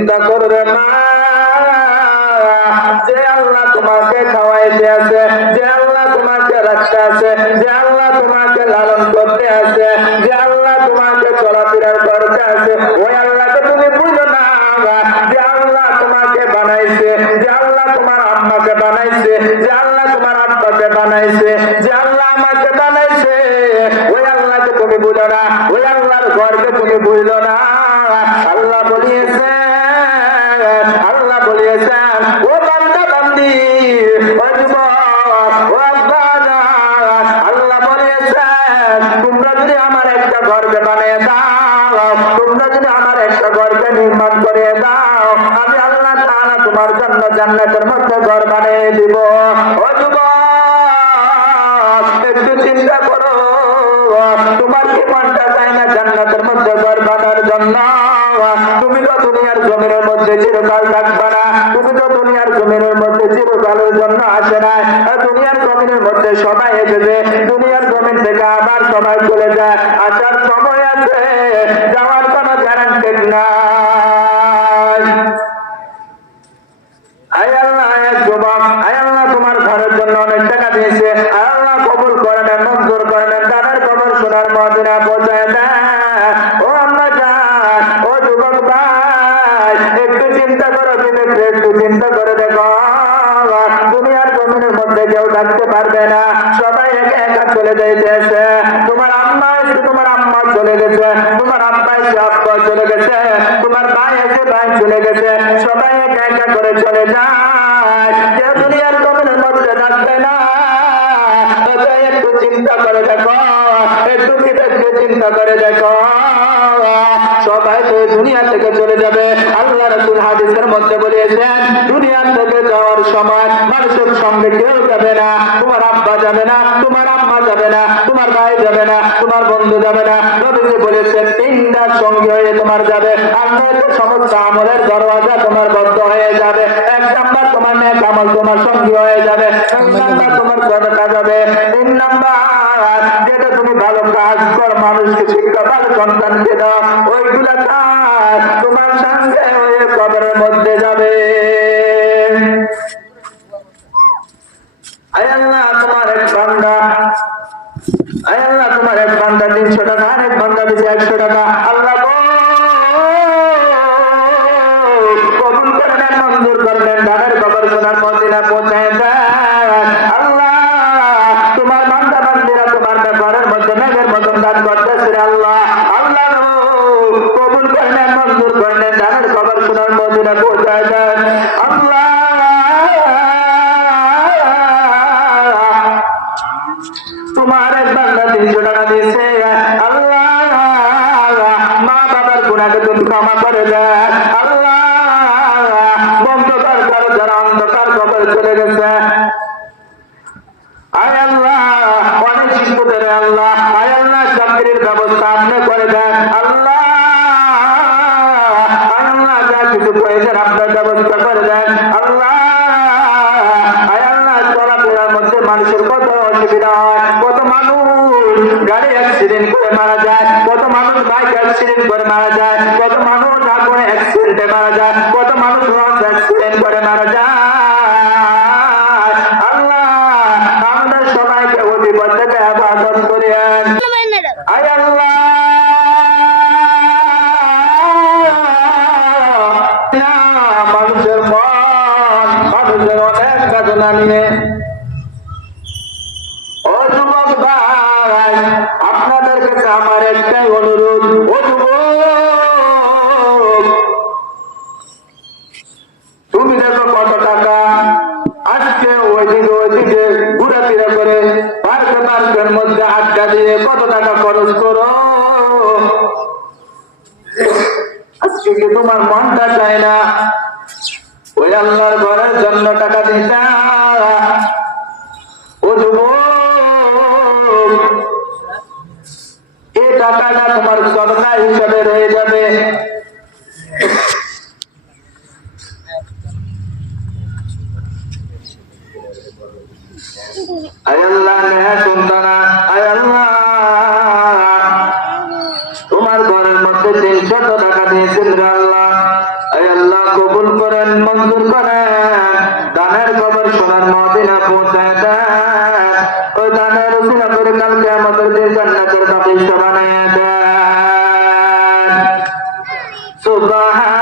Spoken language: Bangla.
চিন্তা করবে না যে আল্লাহ তোমাকে খাওয়াইতে আছে, যে আল্লাহ তোমাকে রাখতে আছে, যে আল্লাহ তোমাকে লালন করতে আছে, যে আল্লাহ তোমাকে চলাফেরার করতে আছে, ওই আল্লাহকে তুমি বুঝো না। যে আল্লাহ তোমাকে বানাইছে, যে আল্লাহ তোমার আম্মাকে বানাইছে, যে আল্লাহ তোমার আব্বাকে বানাইছে, যে আল্লাহ আমাকে বানাইছে, ওই আল্লাহকে তুমি বুঝো না, ওই আল্লাহর ঘরকে তুমি বুঝলো না। আল্লাহ বলিয়েছে, আল্লাহ বলিয়েছেন, ও বান্দা বান্দি, ও যুবক, ও আব্বারা, আল্লাহ বলিয়েছেন তোমরা যদি আমার একটা ঘরকে বানিয়ে দাও, তোমরা যদি আমার একটা ঘরকে নির্মাণ করে দাও, আমি আল্লাহ তাআলা তোমার জন্য জান্নাতের মধ্যে ঘর বানিয়ে দিব। ও যুবক, একটু চিন্তা করো, তোমার কি মনটা চায় না জান্নাতের মধ্যে ঘর বানানোর জন্য? তুমি তো দুনিয়ার জমিনের মধ্যে চিরকাল থাকবে না, তুমি তো দুনিয়ার জমিনের মধ্যে চিরকালের জন্য আসে না। দুনিয়ার জমিনের মধ্যে সবাই এসেছে, দুনিয়ার জমিন থেকে আবার সবাই চলে যায়, আসার সময় আছে, যাওয়ার কোনো গ্যারান্টি নাই। আয় আল্লাহ, এক যুবক, আয় আল্লাহ তোমার ঘরের জন্য অনেক টাকা দিয়েছে, আল্লাহ কবুল করে নেন, মঞ্জুর করে নেন, তাদের খবর শোনার মদিনা পৌঁছায় দেন। ও আম্মা জান, ও যুবক ভাই, একটু চিন্তা করো, একটু চিন্তা করে দেখো, দুনিয়ার জমিনের মধ্যে কেউ থাকতে পারবে না, সবাই একা একা চলে যাইতেছে। তোমার আম্মা এসে তোমার আম্মা চলে গেছে, তোমার আব্বা এসে আব্বা চলে গেছে, তোমার ভাই এসে ভাই চলে গেছে, সবাই একা একা করে চলে যায়, কেউ দুনিয়ার জমিনের মধ্যে থাকবে না। একটু চিন্তা করে দেখো, একটু চিন্তা করে দেখো, সবাই তো দুনিয়া থেকে চলে যাবে। আল্লাহ রাসূল হাদিসের মধ্যে বলেছেন, দুনিয়া থেকে যাওয়ার সময় মানুষের সঙ্গে কেউ যাবে না, তোমার আব্বা যাবে না, তোমার আম্মা যাবে না, তোমার ভাই যাবে না, তোমার বন্ধু যাবে না। নবীজি বলেছেন, তিনটার সঙ্গে হয়ে তোমার যাবে, আল্লাহর সমস্ত আমলের দরওয়াজা তোমার বন্ধ হয়ে যাবে। এক নাম্বার তোমার নেক আমল তোমার সঙ্গী হয়ে যাবে, এক নাম্বার তোমার সদকা যাবে, তিন নাম্বার যেটা তুমি ভালো কাজ কর, মানুষকে শিক্ষা, ভালো সন্তানকে দাও, ওইগুলা কাজ তোমার সঙ্গে হয়ে কবরের মধ্যে যাবে। আয় আল্লাহ তোমার এক বান্দা, আয় আল্লাহ তোমার এক বান্দা 300 টাকা, আরেক বান্দা দিছে 100 টাকা, আল্লাহ কবুল করে নেন, মঞ্জুর করে নেন, তাদের খবর শোনার মদিনা পৌঁছায় দেন। আল্লাহ তোমার বান্দা বান্দিরা তোমার ঘরের মধ্যে মেঘের মতন দান করতেছে, আল্লাহ আল্লাহ কবুল করে নেন, মঞ্জুর করে নেন, তাদের খবর শোনার মদিনা পৌঁছায় দেন। আল্লাহ তোমার এক বান্দা 300 টাকা দিয়েছে, আল্লাহ মা বাবার গুনাহকে তুমি ক্ষমা করে দেন। আল্লাহ বন্ধকার ঘরে যারা অন্ধকার কবরে চলে গেছে, আয় আল্লাহ অনেক শিশুদের আল্লাহ, আয় আল্লাহ চাকরির ব্যবস্থা আপনি করে দেন। আল্লাহ আল্লাহ যা কিছু প্রয়োজন আপনার ব্যবস্থা করে দেন। আল্লাহ আয় আল্লাহ চলাফেরার মধ্যে মানুষের কত অসুবিধা হয়, কত মানুষ গাড়ি অ্যাক্সিডেন্ট করে মারা যায়, কত মানুষ বাইক অ্যাক্সিডেন্ট করে মারা যায়, কত মানুষ আগুনে অ্যাক্সিডেন্টে মারা যায়, কত মানুষ লঞ্চ অ্যাক্সিডেন্ট করে মারা যায়। আল্লাহ আমরা সবাইকে ওই বিপদ থেকে হেফাজত করেন। আয় আল্লাহ মানুষের মন, মানুষের অনেক বেদনা নিয়ে, ও যুবক ভাই, আপনাদের কাছে আমার একটাই অনুরোধ, ও যুবক, তুমি দেখো কত টাকা আজকে ওইদিকে ঘুরাফেরা করে পার্কের মধ্যে আড্ডা দিয়ে কত টাকা খরচ করো, আজকে কি তোমার মনটা চায় না ওই আল্লাহর ঘরের জন্য টাকা দিতা? ও যুবক, এই টাকাটা তোমার সদকা হিসাবে রয়ে যাবে। আয় আল্লাহ নেহা সন্তানা, আয় আল্লাহ তোমার ঘরের মধ্যে 300 টাকা দিয়েছেন আল্লাহ, আয় আল্লাহ কবুল করেন, মঞ্জুর করেন, দানের খবর সোনার মদিনা পৌঁছায় দেন, ওই দানের উসিলা করে কালকে আমাদের জান্নাতের বাগিচা বানায় দেন। সুবহান